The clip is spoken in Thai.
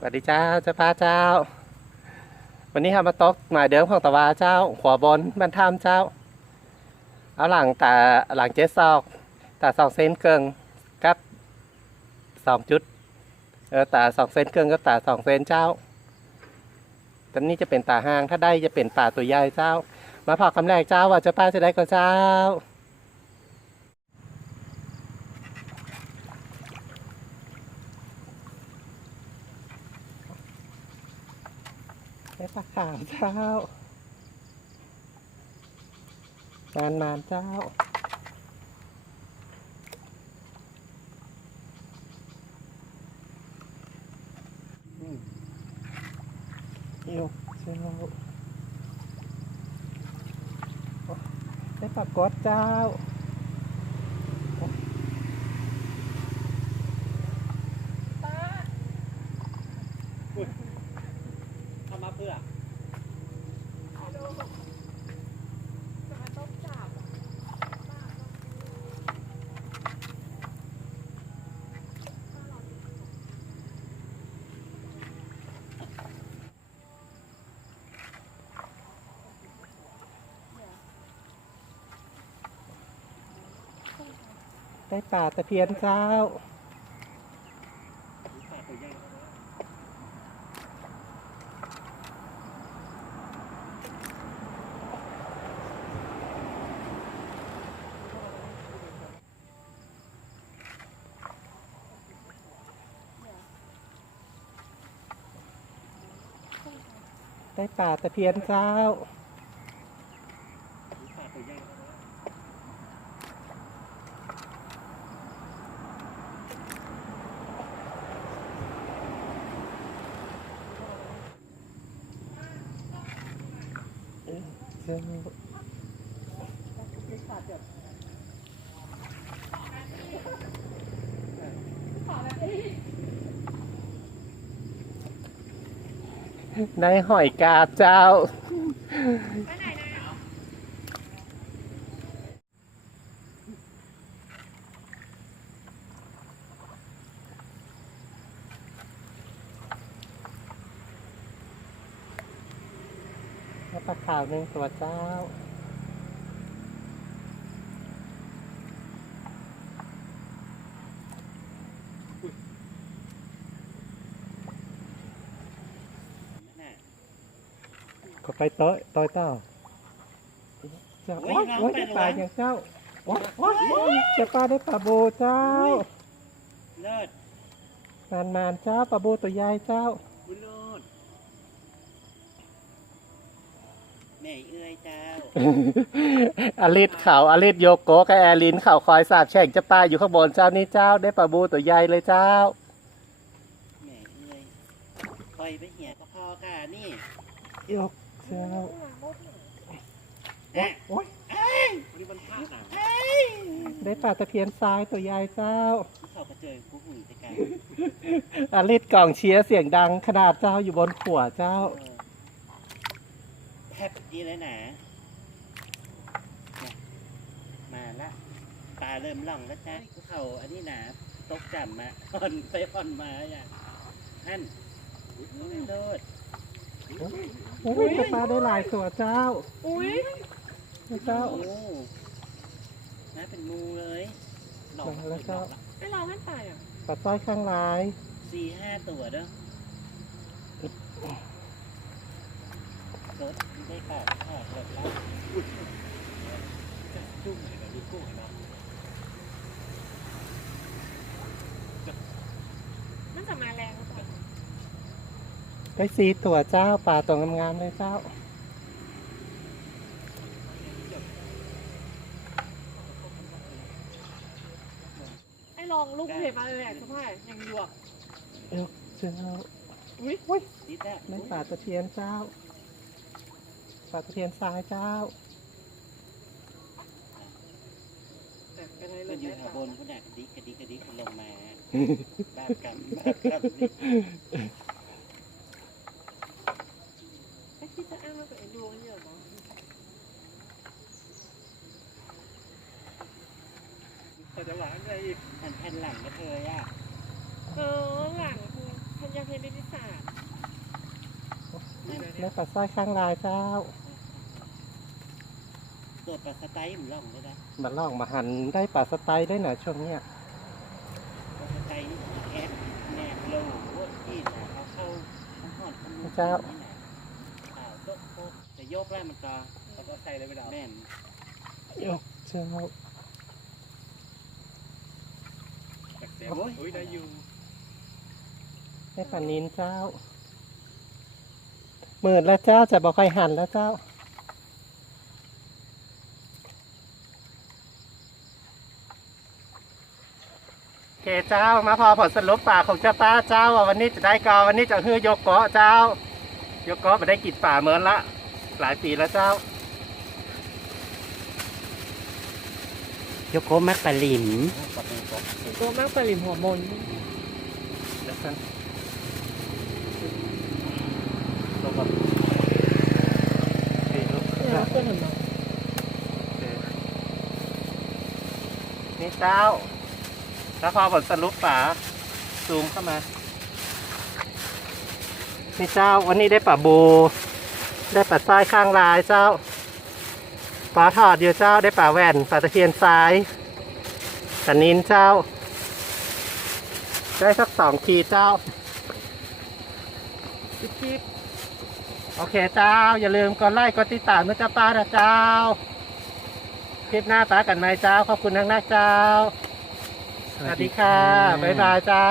สวัสดีเจ้าเจ้าป้าเจ้า วันนี้เรามาตกหมายเดิมของตะวาเจ้า ขวบนบรรทามเจ้า เอาหลังตาหลังเจ็ดซอกตาสองเซนเกิงกับสองจุดเออตาสองเซนเกิงกับตาสองเซนเจ้าตอนนี้จะเป็นตาห้าง ถ้าได้จะเป็นตาตัวใหญ่เจ้า มาพอคำแรกเจ้าว่าเจ้าป้าจะได้ก็เจ้า ได้ปลาขาวเจ้านานนานเจ้าอิวเจ้าโอ้ได้ปลากดเจ้า ได้ปลาตะเพียนเจ้าได้ปลาตะเพียนเจ้าตัวใหญ่ เจ้า ได้หอยกาบเจ้า แล้วปลาขาวหนึ่งตัวเจ้าน่ะก็ไปต้อยต้อยเต้าเจ้าโอ้ยโอ้ยไปได้เหรอปลาอย่างเจ้าโอ้ยโอ้ยโอ้ยจะปลาได้ปลาโบเจ้าเลิศนานๆเจ้าปลาโบตัวใหญ่เจ้า บุญโลด แม่เอื้อยเจ้าอลิสเขาอลิสโยโกะกับแอลินเขาคอยสาบแช่งเจะปลาอยู่ข้างบนเจ้านี่เจ้าได้ปลาโบตัวใหญ่เลยเจ้าแม่เอื้อยคอยไปเหี่ยก็พอค่ะนี่ยกเจ้าแอะโอ้ยนี่มันภาพหนังได้ปลาตะเพียนทรายตัวใหญ่เจ้าที่เขากระเจยผู้หุ่ยไปกันอลิสกล่องเชียร์เสียงดังขนาดเจ้าอยู่บนขวเจ้า เออแทบดีเลยนะเนี่ยมาละปลาเริ่มล่องแล้วจ้าเขาอันนี้นะตกจับมาอ่อนไปอ่อนมาอย่างอันเลิศโอ้ยเจะปลาได้หลายตัวเจ้า อุ้ยเจ้าโอ้น่าเป็นงูเลยหลอกมาแล้วก็ไอเราไม่ไปอะปลาสร้อยข้างลายสี่ห้าตัวเด้อรถ ได้ค่ะค่ะรถแล้วจุ่มไหนนะดูกุ้งเนาะมันจะมาแรงหรือเปล่าได้สีตัวเจ้าปลาตัวงามๆเลยเจ้า ไอลองลูกเห็บมาเลยอะสะพายยังหยวกยกเจ้าอุ้ยนิดแรกได้ปลาตะเพียนเจ้า ปลาตะเพียนทรายเจ้าแต่เป็นไรเลมัยนอยู่ได้แถวปะบนผู้หนักดิกกระดิกกระดิกลงมาบาปกรรมบาปกรรมนี่ไอที่จะอ้างว่าตัวเองดวงเยอะมั้งเขาจะหวานอะไรอีกแผ่นแผ่นหลังก็เธออะเออหลังคือพันยาเพลนิสาได้ ปลาสร้อยข้างลายเจ้าตัวปลาสไตล์มันล่องเลยนะมาล่องมาหันได้ปลาสไตล์ได้หน่อยช่วงเนี้ยปลาสไตล์นี่แอบแนบโลโอ้ยที่นะเขาเข้าข้างหอดข้างนู้นเจ้านี่นะข่าวโต๊ะโต๊ะจะยกแล้วมันก็แล้วก็ใส่เลยไปดาวแม่นยกเจ้าเสียโอ้ยได้อยู่ได้ปลานินเจ้า หมื่นแล้วเจ้าจะบอกใครหันแล้วเจ้า โอเคเจ้ามาพอผลสรุปป่ากของเจ้าป้าเจ้าว่าวันนี้จะได้กอวันนี้จะฮือยกเกาะเจ้ายกเกาะไปได้กินป่าเหมือนละ หลายปีแล้วเจ้ายกโคมักปลาลิม ตัวมากปริมหัวมนเดี๋ยวกันนี่ลูก เออเพื่อนเหมือนเนาะ นี่เจ้า แล้วพอผลสรุปป่าซูมเข้ามา นี่เจ้า วันนี้ได้ป่าโบ ได้ป่าทรายข้างลายเจ้าปลาทอดอยู่เจ้า ได้ป่าแหวนป่าตะเพียนทรายสันนินเจ้า ได้สักสองขีดเจ้าจิ๊บโอเคเจ้า อย่าลืมกดไลค์กดติดตามนะเจ้าป้านะเจ้า คลิปหน้าป้ากันไหมเจ้า ขอบคุณนักนักๆเจ้า สวัสดีค่ะ บ๊ายบายเจ้า